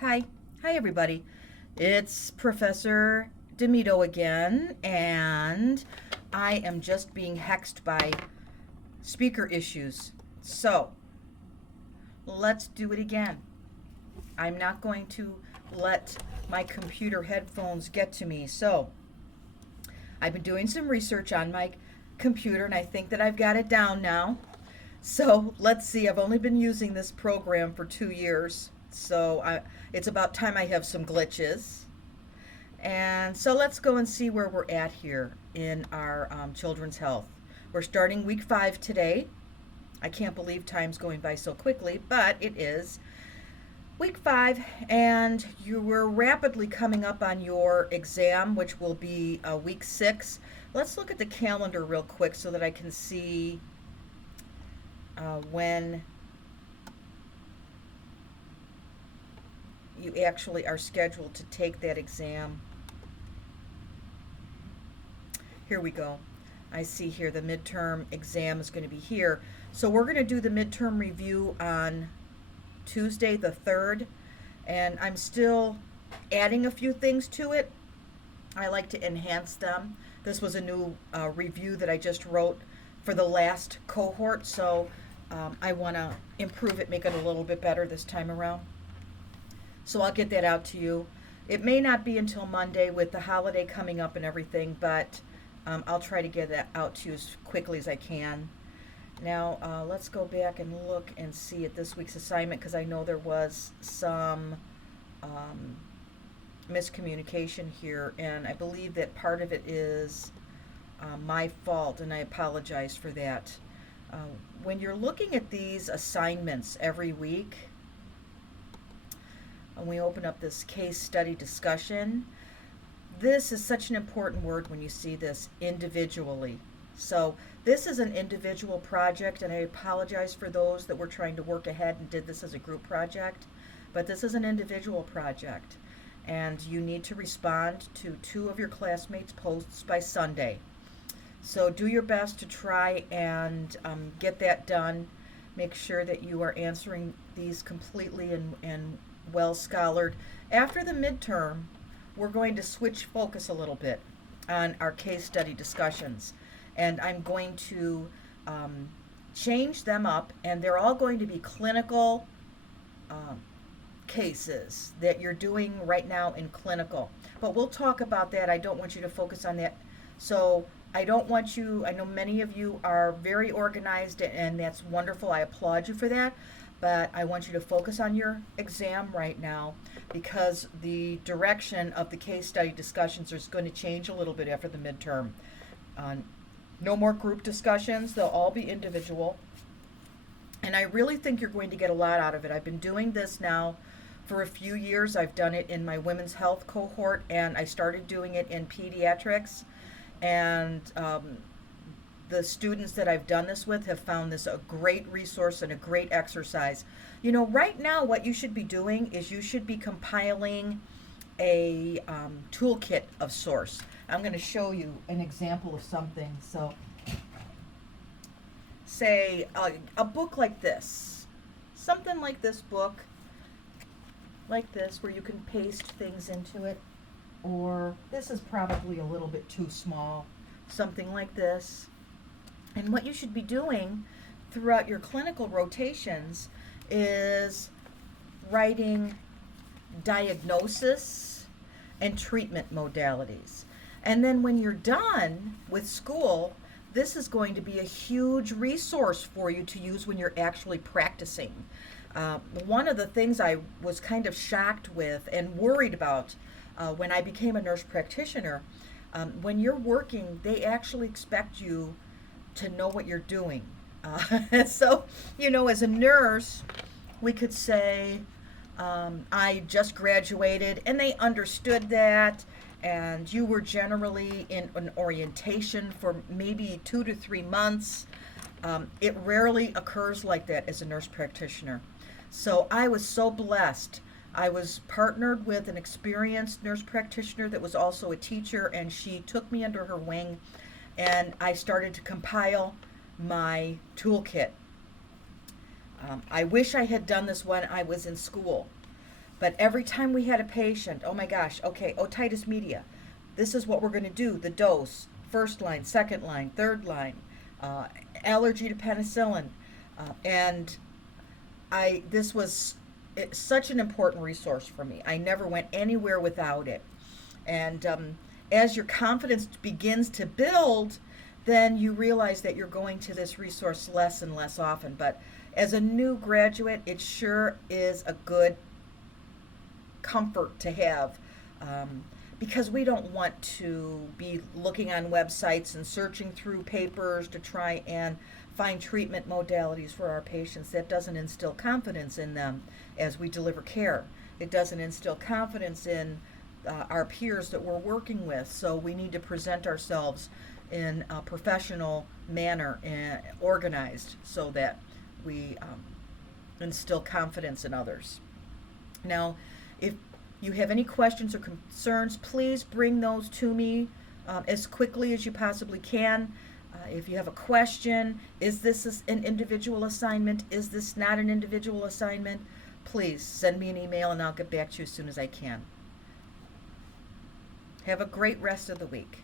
Hi. Hi, everybody. It's Professor Demito again, and I am just being hexed by speaker issues. So, let's do it again. I'm not going to let my computer headphones get to me. So, I've been doing some research on my computer, and I think that I've got it down now. So, let's see. I've only been using this program for 2 years. It's about time I have some glitches. And so let's go and see where we're at here in our children's health. We're starting week 5 today. I can't believe time's going by so quickly, but it is week 5, and you were rapidly coming up on your exam, which will be week 6. Let's look at the calendar real quick so that I can see when you actually are scheduled to take that exam. Here we go. I see here the midterm exam is going to be here. So we're going to do the midterm review on Tuesday the 3rd, and I'm still adding a few things to it. I like to enhance them. This was a new review that I just wrote for the last cohort, so I want to improve it, make it a little bit better this time around. So I'll get that out to you. It may not be until Monday with the holiday coming up and everything, but I'll try to get that out to you as quickly as I can. Now, let's go back and look and see at this week's assignment, because I know there was some miscommunication here, and I believe that part of it is my fault, and I apologize for that. Uh, when you're looking at these assignments every week, and we open up this case study discussion, this is such an important word when you see this, individually. So this is an individual project, and I apologize for those that were trying to work ahead and did this as a group project, but this is an individual project, and you need to respond to 2 of your classmates' posts by Sunday. So do your best to try and get that done. Make sure that you are answering these completely and well scholared. After the midterm, we're going to switch focus a little bit on our case study discussions, and I'm going to change them up, and they're all going to be clinical cases that you're doing right now in clinical. But we'll talk about that. I don't want you to focus on that. So I don't want you, I know many of you are very organized, and that's wonderful. I applaud you for that. But I want you to focus on your exam right now, because the direction of the case study discussions is going to change a little bit after the midterm. No more group discussions, they'll all be individual. And I really think you're going to get a lot out of it. I've been doing this now for a few years. I've done it in my women's health cohort, and I started doing it in pediatrics. And the students that I've done this with have found this a great resource and a great exercise. You know, right now what you should be doing is you should be compiling a toolkit of sorts. I'm going to show you an example of something. So, say a book like this, something like this book, like this, where you can paste things into it, or this is probably a little bit too small, something like this. And what you should be doing throughout your clinical rotations is writing diagnosis and treatment modalities. And then when you're done with school, this is going to be a huge resource for you to use when you're actually practicing. One of the things I was kind of shocked with and worried about when I became a nurse practitioner, when you're working, they actually expect you to know what you're doing. So, you know, as a nurse, we could say, I just graduated, and they understood that, and you were generally in an orientation for maybe 2 to 3 months. It rarely occurs like that as a nurse practitioner. So I was so blessed. I was partnered with an experienced nurse practitioner that was also a teacher, and she took me under her wing, and I started to compile my toolkit. I wish I had done this when I was in school, But every time we had a patient, oh my gosh, okay, otitis media. This is what we're going to do, the dose, first line, second line, third line, uh, allergy to penicillin. And this was such an important resource for me. I never went anywhere without it. And as your confidence begins to build, then you realize that you're going to this resource less and less often. But as a new graduate, it sure is a good comfort to have, because we don't want to be looking on websites and searching through papers to try and find treatment modalities for our patients. That doesn't instill confidence in them as we deliver care. It doesn't instill confidence in our peers that we're working with. So we need to present ourselves in a professional manner and organized so that we instill confidence in others. Now, if you have any questions or concerns, please bring those to me as quickly as you possibly can. If you have a question, is this an individual assignment? Is this not an individual assignment? Please send me an email and I'll get back to you as soon as I can. Have a great rest of the week.